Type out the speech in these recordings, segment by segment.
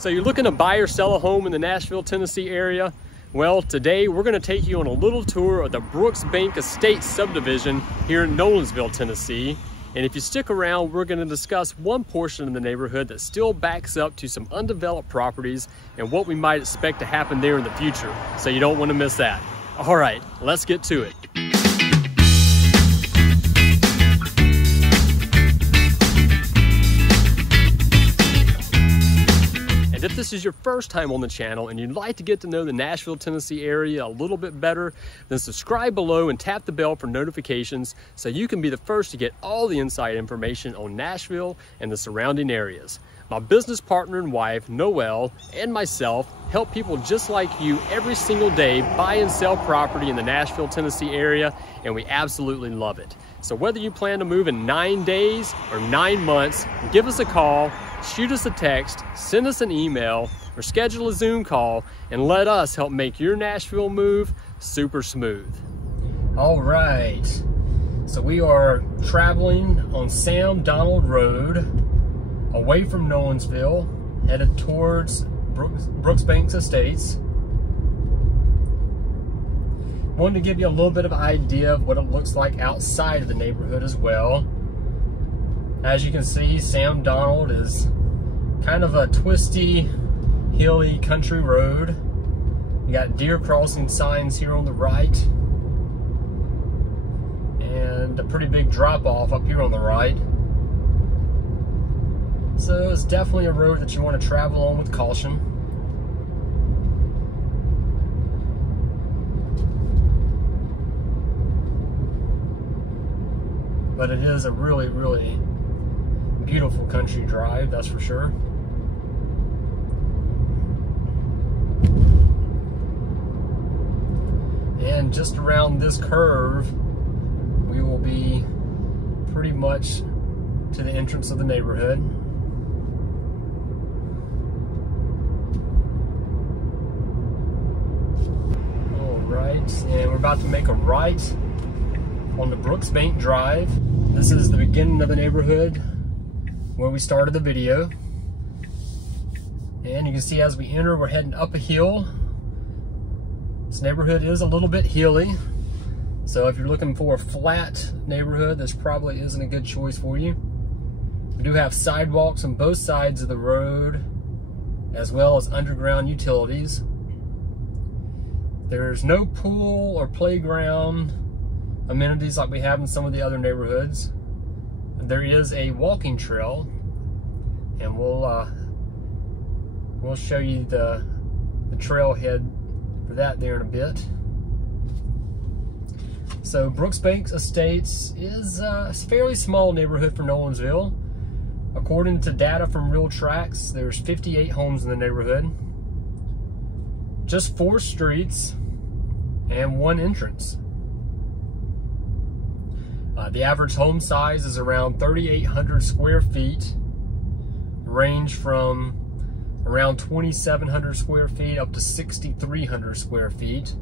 So you're looking to buy or sell a home in the Nashville, Tennessee area? Well, today we're going to take you on a little tour of the Brooksbank Estates subdivision here in Nolensville, Tennessee. And if you stick around, we're going to discuss one portion of the neighborhood that still backs up to some undeveloped properties and what we might expect to happen there in the future. So you don't want to miss that. All right, let's get to it. And if this is your first time on the channel and you'd like to get to know the Nashville, Tennessee area a little bit better, then subscribe below and tap the bell for notifications so you can be the first to get all the inside information on Nashville and the surrounding areas. My business partner and wife, Noelle, and myself help people just like you every single day buy and sell property in the Nashville, Tennessee area, and we absolutely love it. So whether you plan to move in 9 days or 9 months, give us a call, shoot us a text, send us an email, or schedule a Zoom call and let us help make your Nashville move super smooth. All right, so we are traveling on Sam Donald Road away from Nolensville, headed towards Brooksbank Estates. Wanted to give you a little bit of an idea of what it looks like outside of the neighborhood as well. As you can see, Sam Donald is kind of a twisty, hilly country road. You got deer crossing signs here on the right and a pretty big drop off up here on the right. So it's definitely a road that you want to travel on with caution. But it is a really, really beautiful country drive, that's for sure. And just around this curve, we will be pretty much to the entrance of the neighborhood. All right, and we're about to make a right on the Brooksbank Drive. This is the beginning of the neighborhood where we started the video. And you can see as we enter, we're heading up a hill. This neighborhood is a little bit hilly. So if you're looking for a flat neighborhood, this probably isn't a good choice for you. We do have sidewalks on both sides of the road, as well as underground utilities. There's no pool or playground amenities like we have in some of the other neighborhoods. There is a walking trail, and we'll show you the trailhead for that there in a bit. So Brooksbank Estates is a fairly small neighborhood for Nolensville. According to data from Real Tracks, there's 58 homes in the neighborhood, just 4 streets, and 1 entrance. The average home size is around 3,800 square feet, range from around 2,700 square feet up to 6,300 square feet.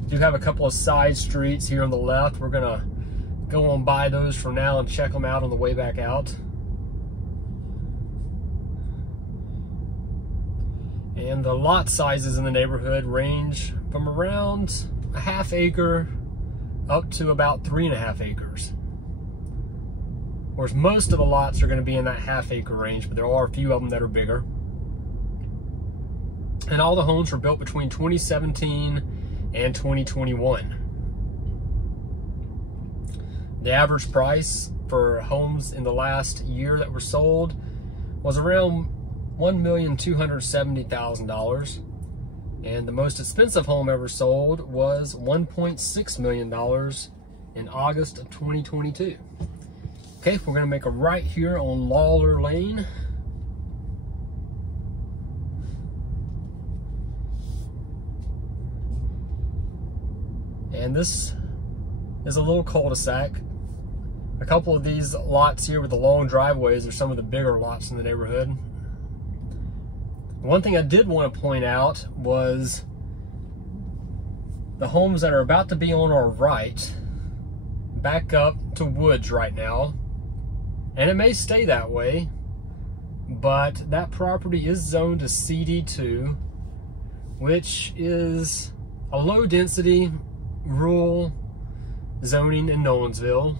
We do have a couple of side streets here on the left. We're gonna go on by those for now and check them out on the way back out. And the lot sizes in the neighborhood range from around a ½ acre up to about 3.5 acres. Whereas most of the lots are going to be in that ½ acre range, but there are a few of them that are bigger. And all the homes were built between 2017 and 2021. The average price for homes in the last year that were sold was around $1,270,000. And the most expensive home ever sold was $1.6 million in August of 2022. Okay, we're gonna make a right here on Lawler Ln. And this is a little cul-de-sac. A couple of these lots here with the long driveways are some of the bigger lots in the neighborhood. One thing I did want to point out was the homes that are about to be on our right back up to woods right now, and it may stay that way, but that property is zoned to CD2, which is a low density rural zoning in Nolensville.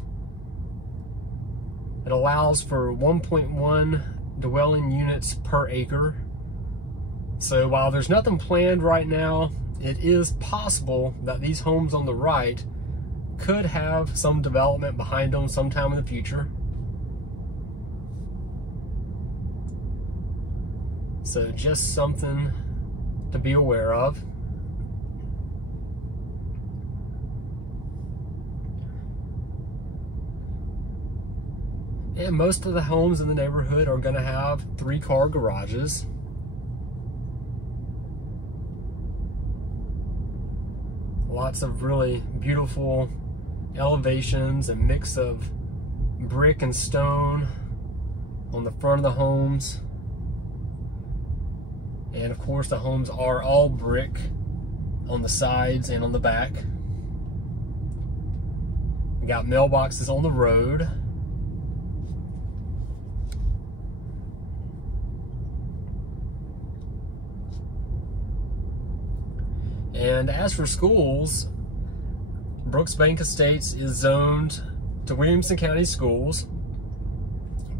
It allows for 1.1 dwelling units per acre. So while there's nothing planned right now, it is possible that these homes on the right could have some development behind them sometime in the future. So just something to be aware of. And most of the homes in the neighborhood are going to have 3-car garages. Lots of really beautiful elevations and mix of brick and stone on the front of the homes. And of course the homes are all brick on the sides and on the back. We got mailboxes on the road. And as for schools, Brooksbank Estates is zoned to Williamson County Schools.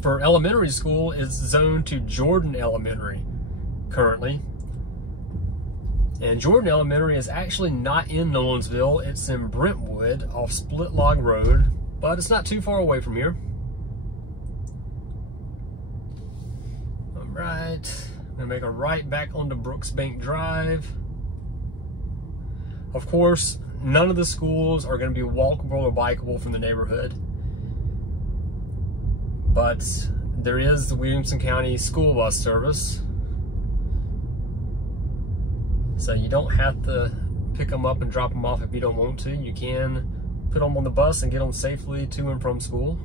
For elementary school, it's zoned to Jordan Elementary currently. And Jordan Elementary is actually not in Nolensville, it's in Brentwood off Split Log Road, but it's not too far away from here. All right, I'm gonna make a right back onto Brooksbank Drive. Of course, none of the schools are going to be walkable or bikeable from the neighborhood, but there is the Williamson County school bus service, so you don't have to pick them up and drop them off if you don't want to. You can put them on the bus and get them safely to and from school.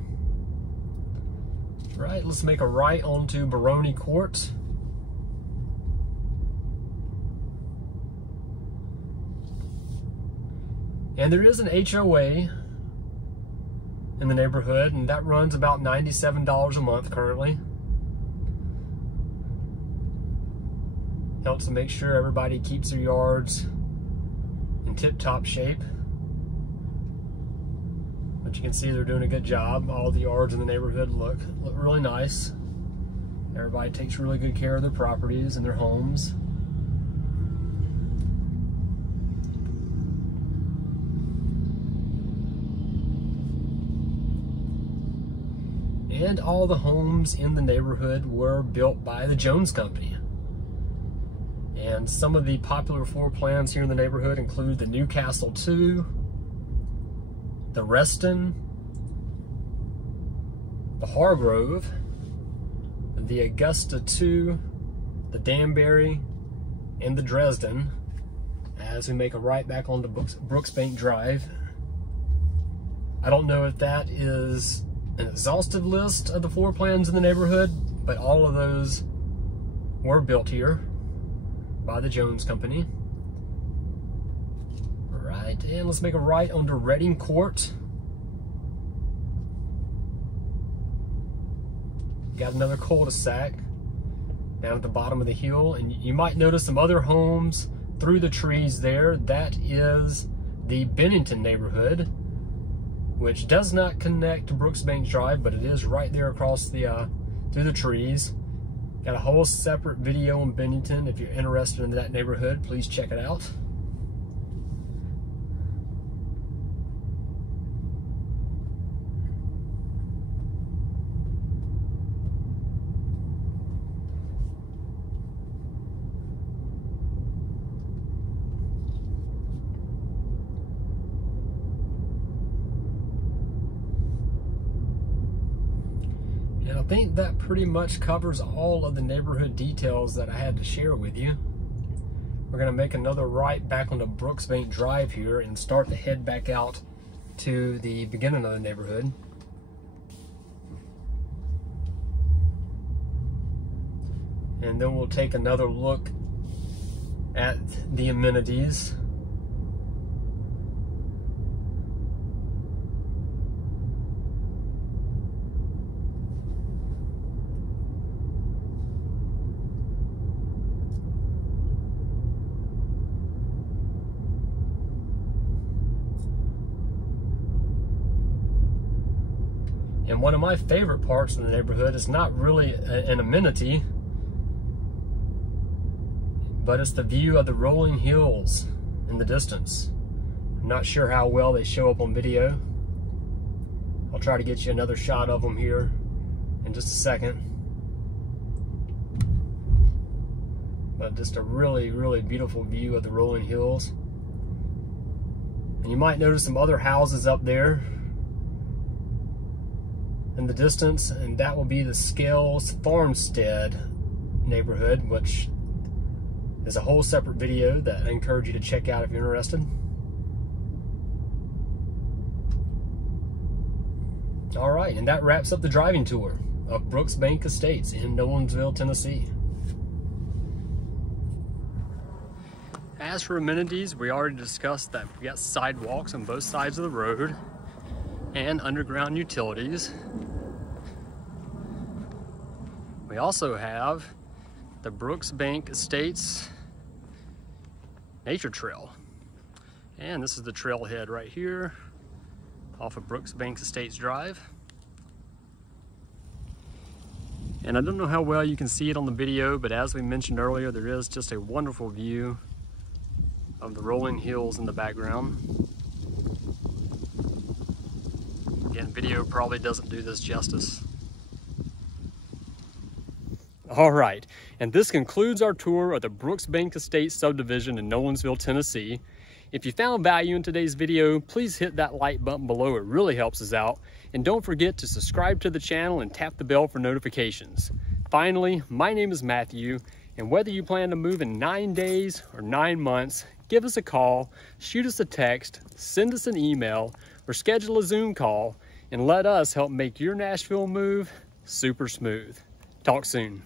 Right, let's make a right onto Barony Court. And there is an HOA in the neighborhood, and that runs about $97 a month currently. Helps to make sure everybody keeps their yards in tip-top shape. But you can see they're doing a good job. All the yards in the neighborhood look really nice. Everybody takes really good care of their properties and their homes. And all the homes in the neighborhood were built by the Jones Company. And some of the popular floor plans here in the neighborhood include the Newcastle 2, the Reston, the Hargrove, the Augusta 2, the Danbury, and the Dresden, as we make a right back onto Brooksbank Drive. I don't know if that is an exhaustive list of the floor plans in the neighborhood, but all of those were built here by the Jones Company. All right, and let's make a right onto Reading Court. Got another cul-de-sac down at the bottom of the hill, and you might notice some other homes through the trees there. That is the Bennington neighborhood, which does not connect to Brooksbank Drive, but it is right there across the through the trees. Got a whole separate video on Bennington. If you're interested in that neighborhood, please check it out. I think that pretty much covers all of the neighborhood details that I had to share with you. We're going to make another right back onto Brooksbank Drive here and start to head back out to the beginning of the neighborhood. And then we'll take another look at the amenities. And one of my favorite parts of the neighborhood is not really an amenity, but it's the view of the rolling hills in the distance. I'm not sure how well they show up on video. I'll try to get you another shot of them here in just a second. But just a really, really beautiful view of the rolling hills. And you might notice some other houses up there in the distance, and that will be the Scales Farmstead neighborhood, which is a whole separate video that I encourage you to check out if you're interested. All right, and that wraps up the driving tour of Brooksbank Estates in Nolensville, Tennessee. As for amenities, we already discussed that we got sidewalks on both sides of the road and underground utilities. We also have the Brooksbank Estates Nature Trail. And this is the trailhead right here off of Brooksbank Estates Drive. And I don't know how well you can see it on the video, but as we mentioned earlier, there is just a wonderful view of the rolling hills in the background. Again, video probably doesn't do this justice. All right, and this concludes our tour of the Brooksbank Estates subdivision in Nolensville, Tennessee. If you found value in today's video, please hit that like button below. It really helps us out. And don't forget to subscribe to the channel and tap the bell for notifications. Finally, my name is Matthew, and whether you plan to move in 9 days or 9 months, give us a call, shoot us a text, send us an email, or schedule a Zoom call, and let us help make your Nashville move super smooth. Talk soon.